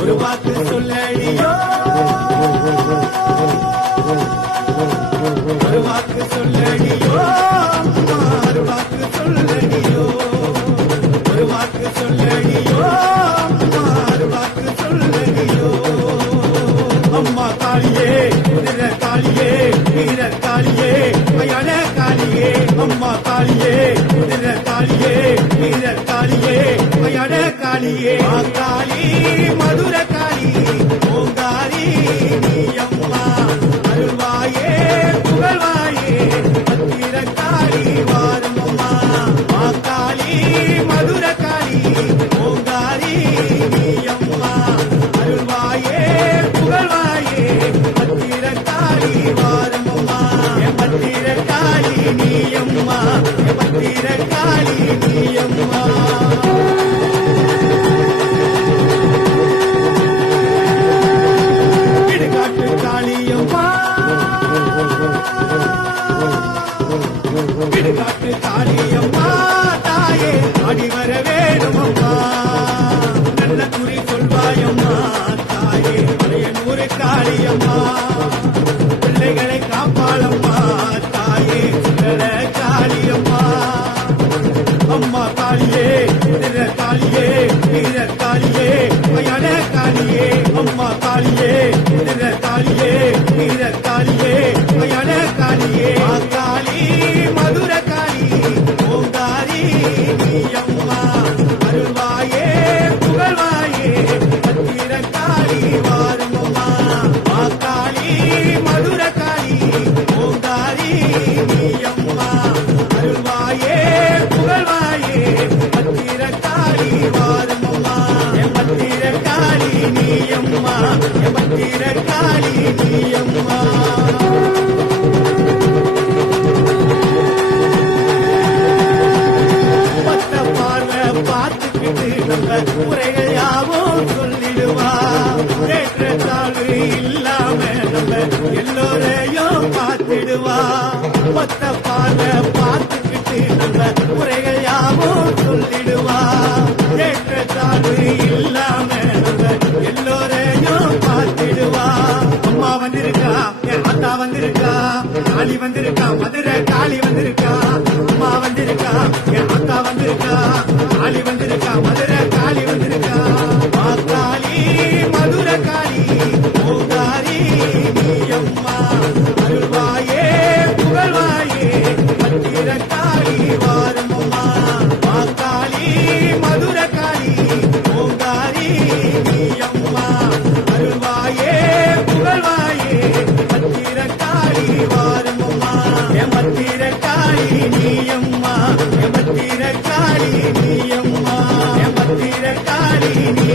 ஒரு வாக்கு சொல்லடியோ ஒரு வாக்கு சொல்லடியோ ஒரு வாக்கு சொல்லடியோ ஒரு வாக்கு சொல்லடியோ ஒரு வாக்கு சொல்லடியோ அம்மா காளியே குதிர காளியே வீர காளியே மயான காளியே அம்மா காளியே குதிர காளியே வீர காளியே மயான காளியே காளி மதுர காளி ஓங்காரி நீ அம்மா அருள்வாயே புகழ்வாயே பத்திர காளி வாரும் அம்மா காளி மதுர காளி ஓங்காரி நீ அம்மா அருள்வாயே புகழ்வாயே பத்திர காளி வாரும் அம்மா பத்திர காளி நீ அம்மா பத்திர காளி நீ அம்மா விடுகாட்டு காளியம்மா தாயே ஆடி வர வேணுமம்மா நல்ல குறி சொல்வாயம்மா தாயே பழையனூர் காளியம்மா பிள்ளைகளை காப்பாளம்மா தாயே சுடல காளியம்மா அம்மா காளியே வீர காளியே வீர காளியே மயான காளியே அம்மா காளியே வீர காளியே வீர காளியே மயான காளியே காளி மதுர காளி ஓங்காரி நீ அம்மா அருள்வாயே புகழ்வாயே பத்திர காளி வாரும் அம்மா காளி மதுர காளி ஓங்காரி நீ அம்மா அருள்வாயே புகழ்வாயே பத்திர காளி வாரும் அம்மா பத்திர காளி நீ அம்மா பத்திர காளி நீ அம்மா உரைகள் யாவும் சொல்லிடுவா ஏற்ற தாழ்வு இல்லாம நம்ம எல்லோரையும் பார்த்திடுவா மொத்த பார்வை பார்த்துக்கிட்டு நம்ம உரைகள் யாவும் சொல்லிடுவா ஏற்ற தாழ்வு இல்லாம நம்ம எல்லோரையும் பார்த்திடுவா அம்மா வந்திருக்கா என் அத்தா வந்திருக்கா காளி வந்திருக்கா மதுரை காளி வந்திருக்கா அம்மா வந்திருக்கா என் அத்தா வந்திருக்கா காளி வந்திருக்கா மதுரை காளி வந்திருக்கா காளி மதுர காளி ஓங்காரி நீ அம்மா அருள்வாயே புகழ்வாயே பத்திர காளி வாரும் அம்மா காளி மதுர காளி ஓங்காரி நீ அம்மா அருள்வாயே புகழ்வாயே பத்திர காளி வாரும் அம்மா பத்திர காளி நீ அம்மா பத்திர காளி நீ அம்மா பத்திர காளி நீ